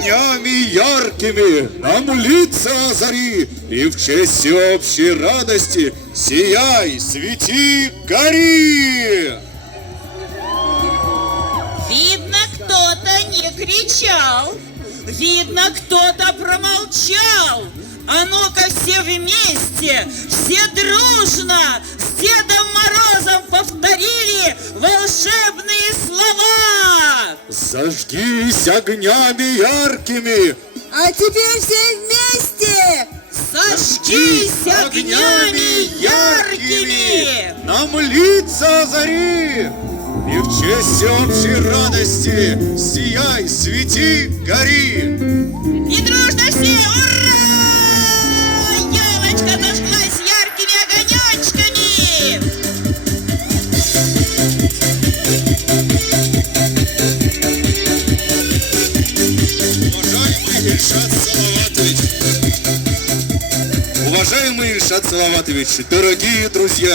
огнями яркими нам лица озари, и в честь всеобщей радости сияй, свети, гори! Видно, кто-то не кричал, видно, кто-то промолчал. А ну-ка все вместе, все дружно с Дедом Морозом повторили волшебные слова. Зажгись огнями яркими, А теперь все вместе! Зажгись огнями яркими! нам лица озари, и в честь всеобщей радости сияй, свети, гори! И дружно все, ура! Елочка зажглась яркими огонечками! Уважаемый Ильшат Салаватович, дорогие друзья!